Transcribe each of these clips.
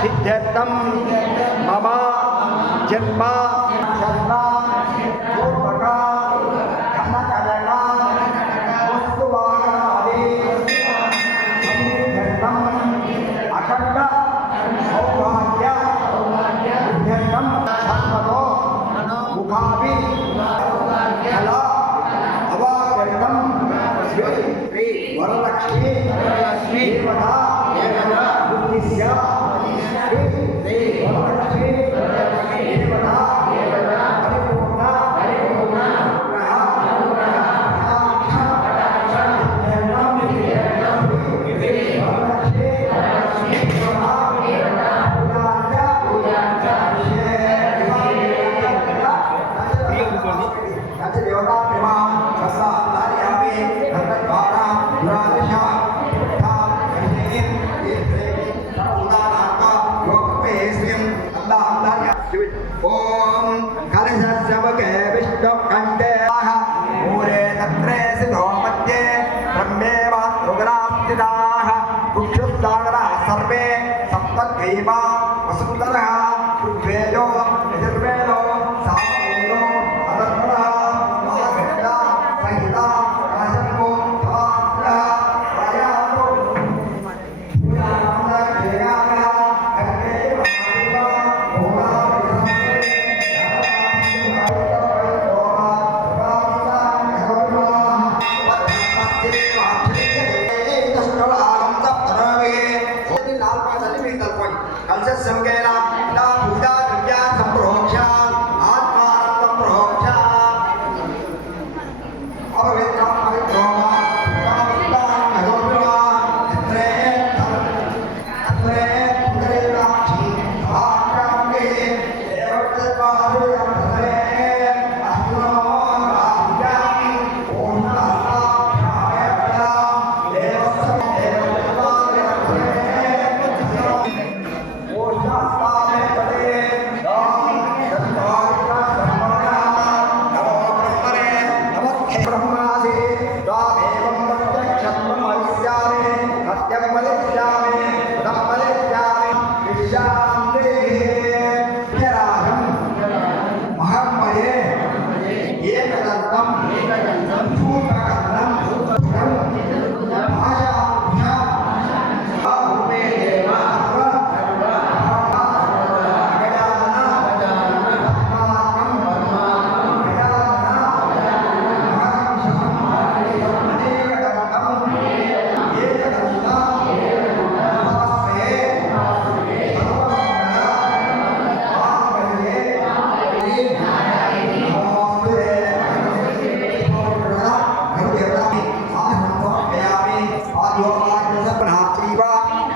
सिद्ध्यर्थम मम जन्मा शर्मा पूर्वका कनकनका वस्तुवाहनादे सिद्ध्यर्थम अखंड सौभाग्य सिद्ध्यर्थम सर्वतो శ్రీ శ్రీ వరలక్ష్మి వరలక్ష్మి దేవత దేవత బుద్ధిస్య శ్రీ శ్రీ వరలక్ష్మి వరలక్ష్మి. ดับดังดังยาสำโรงชา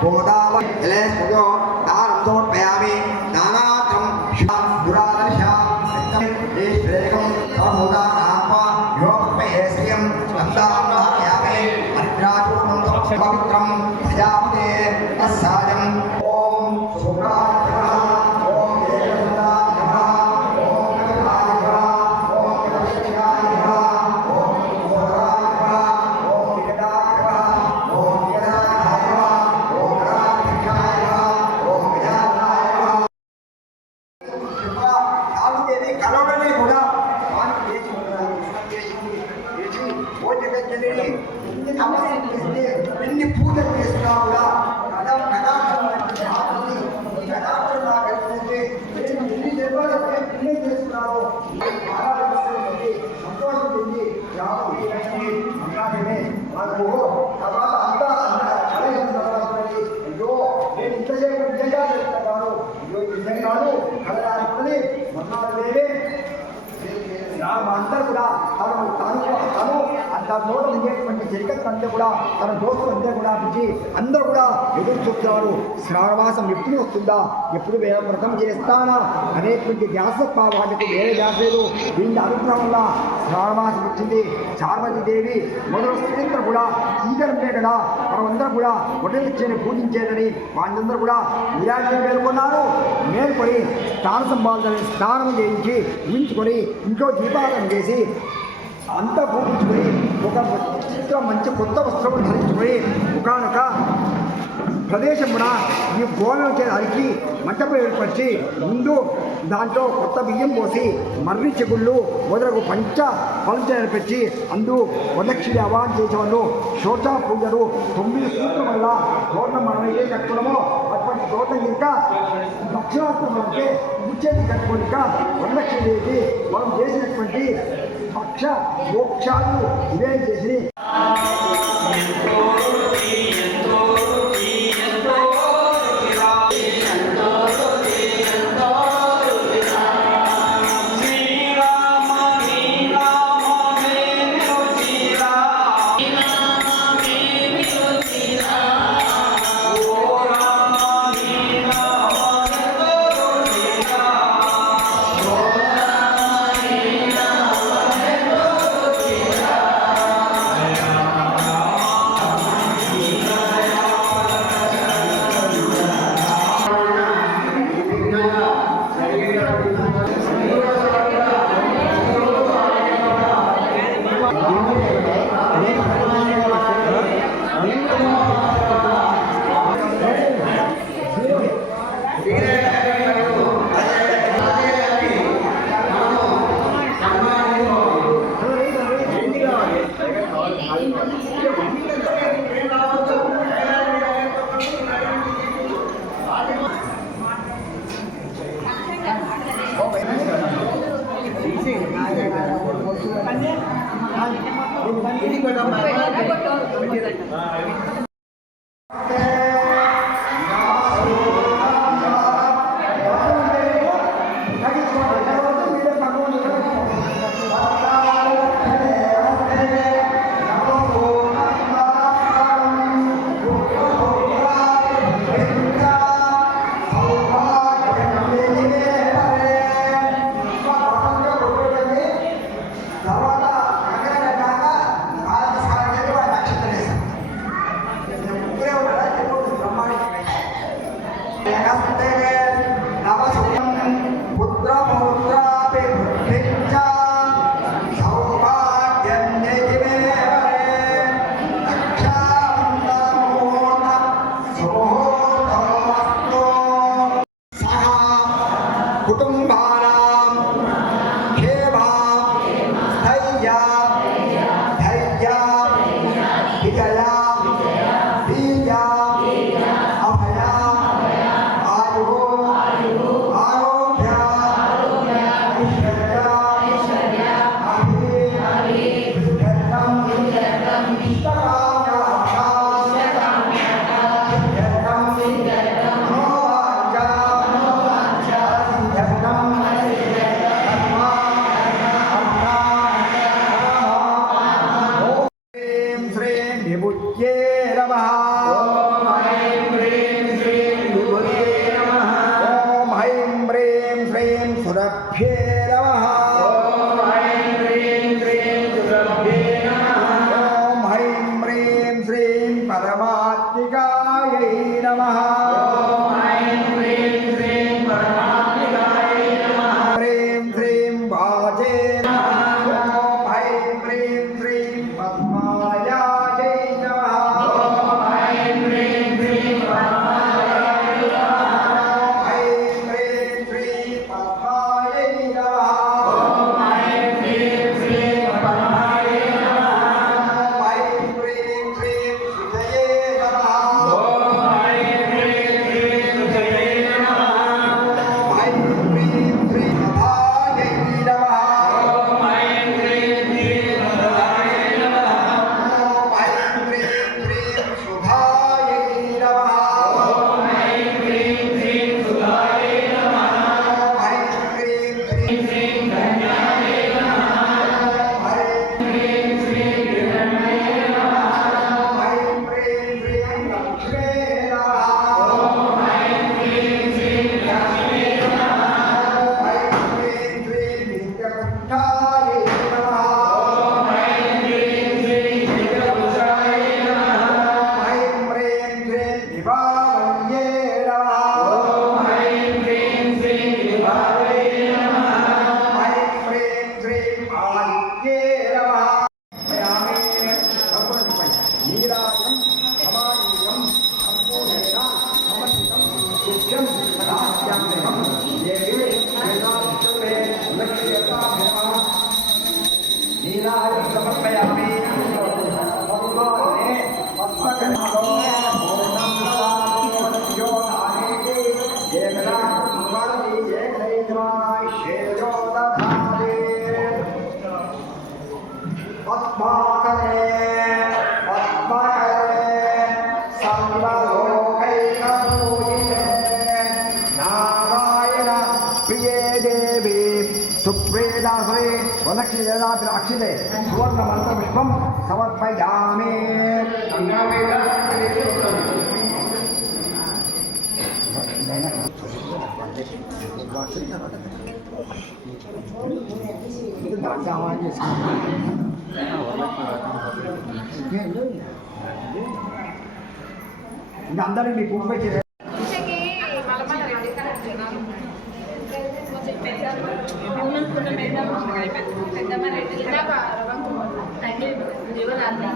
సమర్పయామి తోటలు నోట ఉండేటువంటి అంతా కూడా తన దోస్తులు అంతా కూడా పిలిచి అందరూ కూడా ఎదురు చూస్తున్నారు. శ్రావణమాసం ఎప్పుడు వస్తుందా? ఎప్పుడు వేరే వ్రతం చేస్తానా? అనేటువంటి ధ్యాస వాళ్ళకి వేరే ధ్యాస లేదు దీని అనుగ్రహం వల్ల శ్రావణమాసం వచ్చింది. చార్వతీదేవి మొదలు స్త్రీలందరూ కూడా ఈగలంటే కదా. మనమందరం కూడా ఒటలిచ్చేని పూజించేదని వాళ్ళందరూ కూడా విరాజం మేల్కొన్నారు. మేల్కొని స్నాన సంపాదన స్నానం చేయించి ఊహించుకొని ఇంట్లో దీపాలను చేసి అంతా పూజించుకొని ఒక చిత్ర మంచి కొత్త వస్త్రములు ధరించుకొని ఒకనొక ప్రదేశమున ఈ గోళం చేయడానికి అరికి మంటపం ఏర్పరిచి ముందు దాంట్లో కొత్త బియ్యం పోసి మర్రి చెగుళ్ళు మొదలకు పంచ పంచ ఏర్పరిచి అందు వరలక్ష్మి అవాహన చేసేవాళ్ళు. శోచా పూజలు తొమ్మిది సూత్రం వల్ల తోటం మనం ఏ కట్టుకోవడమో అటువంటి తోట ఇంకా దక్షిణాస్తం అంటే ముచ్చేది కట్టుకోనిక వరలక్ష్మి దేవి మనం చేసినటువంటి పక్ష మోక్షాలు ఇవేం చేసి తర్వాత सुप्रेदासरे वनक्षिजलाभिलाक्षिते सुवर्णमन्त्रपुष्पं समर्पयामि 네, ఇంకా అందరికి మీకు గుడ్ బై జీవనాన్ని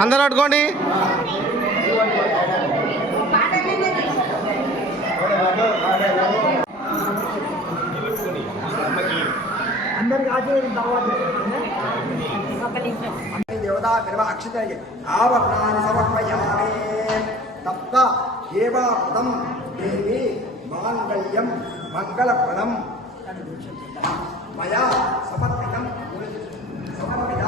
అందరూ అడుకోండి అందరికి ఆశీర్వదించిన తర్వాత దేవతా గర్వ అక్షతయ ఆవరణాన్ని సమర్పయామే. తప్ప దేవాపదం దేవి మాంగళ్యం మంగళపదం మయా సమర్పితం. సమర్పిత.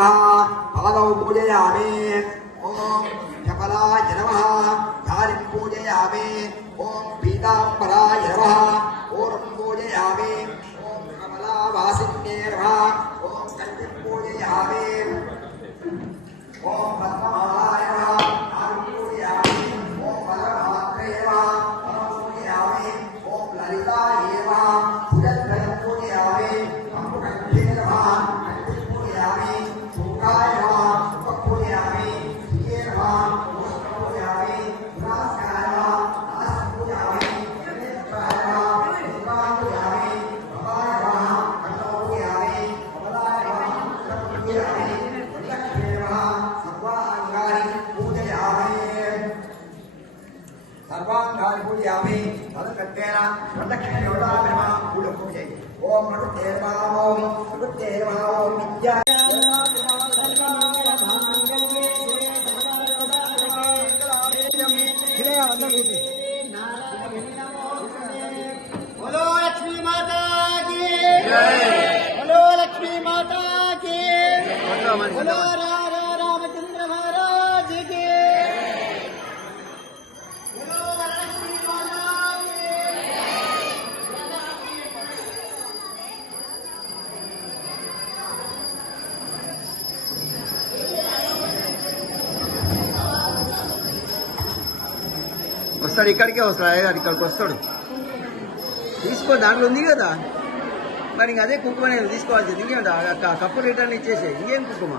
नमः भवदौ पूजयामि ॐ चपलाय नमः వస్తాడు ఇక్కడికే వస్తాడు ఇక్కడికి వస్తాడు. తీసుకో దాంట్లో ఉంది కదా. మరి ఇంక అదే కుంకుమ తీసుకోవాల్సింది ఇంకేంట కప్పు రిటర్న్ ఇచ్చేసే ఇంకేం కుంకుమ?